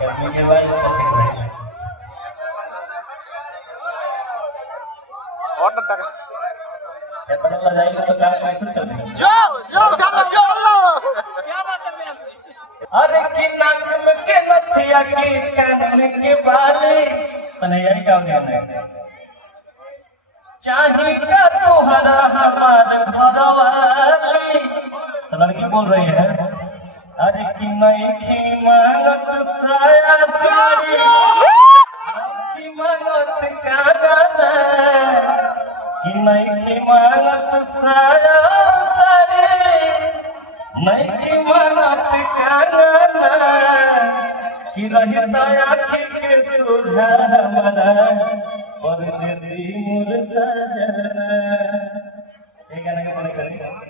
के बाद ठीक है और तक कितना लगाएंगे तो काम कैसे चलेगा जो चलो क्या बात है मेरा अरे कि नाक में के नथिया की कान में के बाली तने यही काम नहीं है चाही का तोहरा हमार घरवाली तो लड़की बोल रही है अरे कि नहीं की मांगत साया सारी की मांगत कागना कि नहीं की मांगत साया सारी नहीं की मांगत कागना कि रही दया के सुझा हमारा परदेसी मोर सजना ये गाना के पढ़े करेगा